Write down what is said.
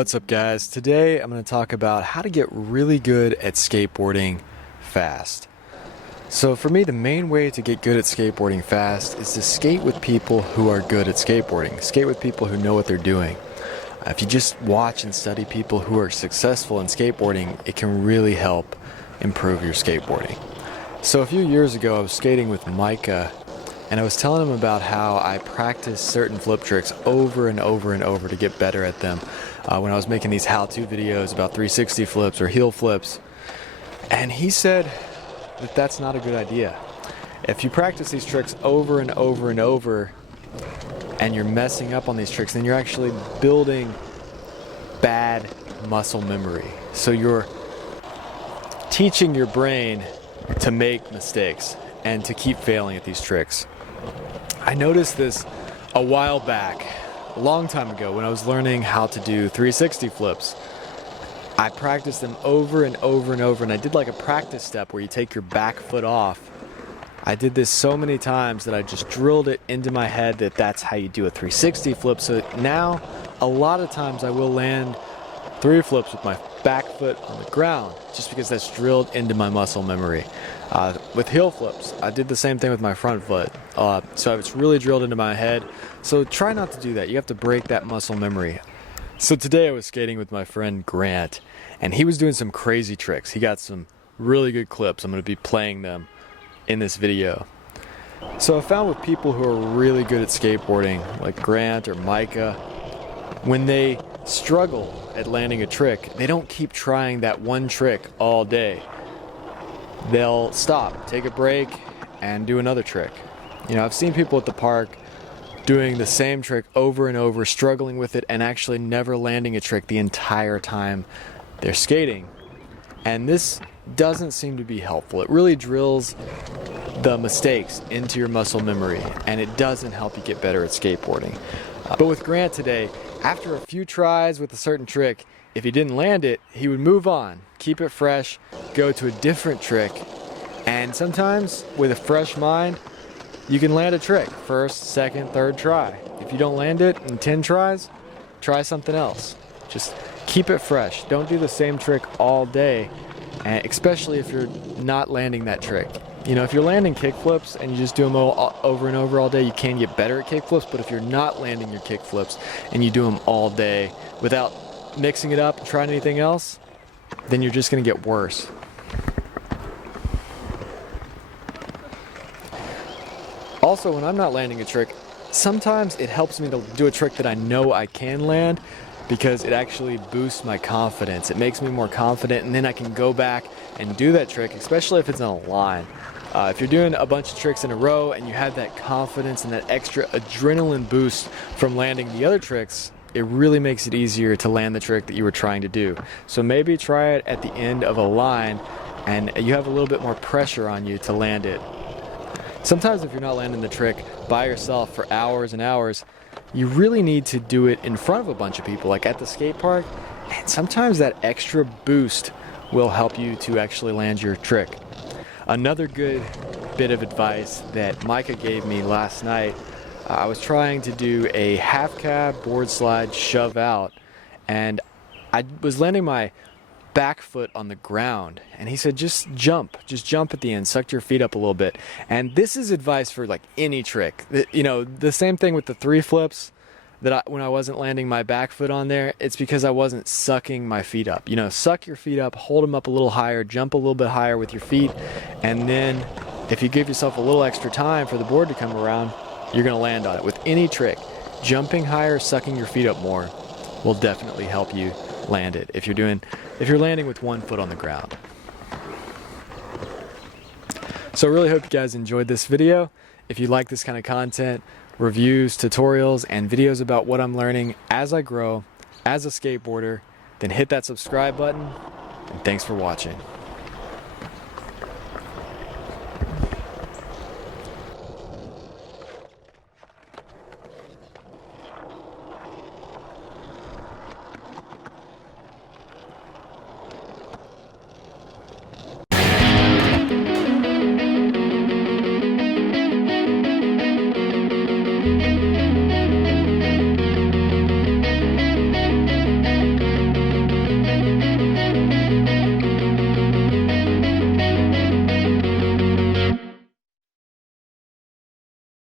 What's up, guys? Today I'm going to talk about how to get really good at skateboarding fast. So for me, the main way to get good at skateboarding fast is to skate with people who are good at skateboarding. Skate with people who know what they're doing. If you just watch and study people who are successful in skateboarding, it can really help improve your skateboarding. So a few years ago, I was skating with Micah, and I was telling him about how I practiced certain flip tricks over and over and over to get better at them. When I was making these how-to videos about 360 flips or heel flips. And he said that that's not a good idea. If you practice these tricks over and over and over and you're messing up on these tricks, then you're actually building bad muscle memory. So you're teaching your brain to make mistakes and to keep failing at these tricks. I noticed this a while back, a long time ago, when I was learning how to do 360 flips. I practiced them over and over and over, and I did like a practice step where you take your back foot off. I did this so many times that I just drilled it into my head that that's how you do a 360 flip. So now a lot of times I will land 3 flips with my back foot on the ground, just because that's drilled into my muscle memory. With heel flips, I did the same thing with my front foot. So it's really drilled into my head. So try not to do that. You have to break that muscle memory. So today I was skating with my friend Grant, and he was doing some crazy tricks. He got some really good clips. I'm going to be playing them in this video. So I found with people who are really good at skateboarding, like Grant or Micah, when they struggle at landing a trick, they don't keep trying that one trick all day. They'll stop, take a break, and do another trick. You know, I've seen people at the park doing the same trick over and over, struggling with it, and actually never landing a trick the entire time they're skating. And this doesn't seem to be helpful. It really drills the mistakes into your muscle memory, and it doesn't help you get better at skateboarding. But with Grant today, after a few tries with a certain trick, if he didn't land it, he would move on, keep it fresh, go to a different trick, and sometimes with a fresh mind, you can land a trick first, second, third try. If you don't land it in 10 tries, try something else. Just keep it fresh. Don't do the same trick all day, and especially if you're not landing that trick. You know, if you're landing kickflips and you just do them over and over all day, you can get better at kickflips. But if you're not landing your kickflips and you do them all day without mixing it up and trying anything else, then you're just going to get worse. Also, when I'm not landing a trick, sometimes it helps me to do a trick that I know I can land, because it actually boosts my confidence. It makes me more confident, and then I can go back and do that trick, especially if it's on a line. If you're doing a bunch of tricks in a row and you have that confidence and that extra adrenaline boost from landing the other tricks, it really makes it easier to land the trick that you were trying to do. So maybe try it at the end of a line, and you have a little bit more pressure on you to land it. Sometimes if you're not landing the trick by yourself for hours and hours, you really need to do it in front of a bunch of people, like at the skate park, and sometimes that extra boost will help you to actually land your trick. Another good bit of advice that Micah gave me last night, I was trying to do a half cab board slide shove out, and I was landing my back foot on the ground, and he said just jump at the end, suck your feet up a little bit. And this is advice for like any trick. You know, the same thing with the 3 flips, that when I wasn't landing my back foot on there, it's because I wasn't sucking my feet up. You know, suck your feet up, hold them up a little higher, jump a little bit higher with your feet, and then if you give yourself a little extra time for the board to come around, you're going to land on it. With any trick, jumping higher, sucking your feet up more will definitely help you land it if you're landing with 1 foot on the ground. So I really hope you guys enjoyed this video. If you like this kind of content, reviews, tutorials, and videos about what I'm learning as I grow as a skateboarder, then hit that subscribe button, and thanks for watching.